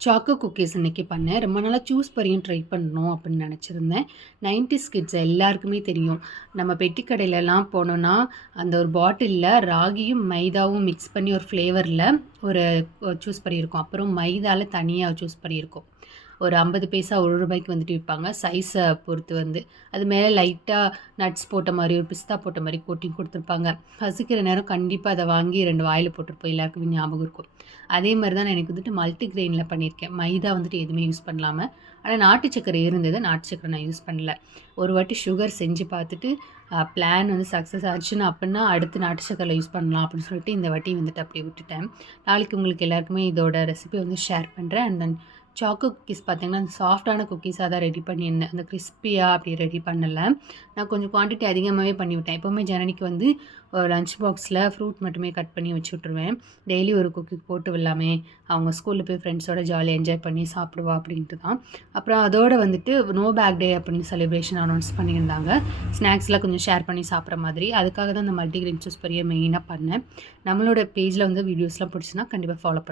Choco cookies இன்னைக்கு பண்ணேன். ரொம்ப நாளா சூஸ் பரியும் ட்ரை பண்ணணும் அப்படின்னு நெனச்சிருந்தேன். 90ஸ் கிட்ஸ் எல்லாருக்குமே தெரியும். நம்ம பெட்டி கடையிலலாம் போனோம்னா, அந்த ஒரு பாட்டில்ல ராகியும், மைதாவும் மிக்ஸ் பண்ணி ஒரு ஃப்ளேவர்ல ஒரு சூஸ் பரி இருக்கும். அப்புறம் மைதால தனியா சூஸ் பரி இருக்கும். ஒரு 50 பைசா ரூ. 1 வந்துட்டு விப்பாங்க. சைஸ பொறுத்து வந்து. அது மேல லைட்டா நட்ஸ் போட்ட மாரி, ஒரு பிஸ்தா போட்ட மாரி கோட்டிங் குடுத்துருப்பாங்க. பசிக்கிற நேரம் கண்டிப்பா அத வாங்கி 2 வாயில போட்டுருப்போம். எல்லாருக்குமே ஞாபகம் இருக்கும். அதே மாரி தான் நான் எனக்கு வந்துட்டு மல்டி கிரெயின்ல பண்ணியிருக்கேன். மைதா வந்துட்டு எதுவுமே யூஸ் பண்ணலாம. ஆனா நாட்டு சர்க்கரை இருந்தது. நாட்டு சர்க்கரை நான் யூஸ் பண்ணல. ஒரு வாட்டி சுகர் செஞ்சு பார்த்துட்டு, பிளான் வந்து சக்சஸ் ஆச்சுன்னா அப்புட்னா அடுத்து நாட்டு சர்க்கரைல யூஸ் பண்ணலாம் அப்படின்னு சொல்லிட்டு இந்த வாட்டி வந்துட்டு அப்படியே விட்டுட்டேன். நாளைக்கு உங்களுக்கு எல்லாருக்குமே இதோட ரெசிபி வந்து ஷேர் பண்றேன். அண்ட் தென் சாக்கோ குக்கீஸ் பார்த்தீங்கன்னா, சாஃப்ட்டான குக்கீஸா தான் ரெடி பண்ணியிருந்தேன். அந்த கிரிஸ்பியா அப்படி ரெடி பண்ணல. நான் கொஞ்சம் குவான்டிட்டி அதிகமாவே பண்ணிவிட்டேன். எப்பவுமே ஜனனிக்கு வந்து லஞ்ச் பாக்ஸில ஃப்ரூட் மட்டுமே கட் பண்ணி வச்சு விட்டுருவேன். டெய்லி ஒரு குக்கி போட்டு விடலாமே, அவங்க ஸ்கூல்ல போய் ஃப்ரெண்ட்ஸோட ஜாலியா என்ஜாய் பண்ணி சாப்பிடுவா அப்படின்ட்டு தான். அப்புறம் அதோட வந்துட்டு நோ பேக் டே அப்படின்னு செலிப்ரேஷன் அனௌன்ஸ் பண்ணியிருந்தாங்க. ஸ்நாக்ஸ்லாம் கொஞ்சம் ஷேர் பண்ணி சாப்பிட்ற மாதிரி. அதுக்காக தான் இந்த மல்டிகிரெயின் சூஸ் பரிய மெயினா பண்ணேன். நம்மளோட பேஜ்ல வந்து வீடியோஸ்லாம் பிடிச்சுன்னா கண்டிப்பா ஃபாலோ பண்ணுங்க.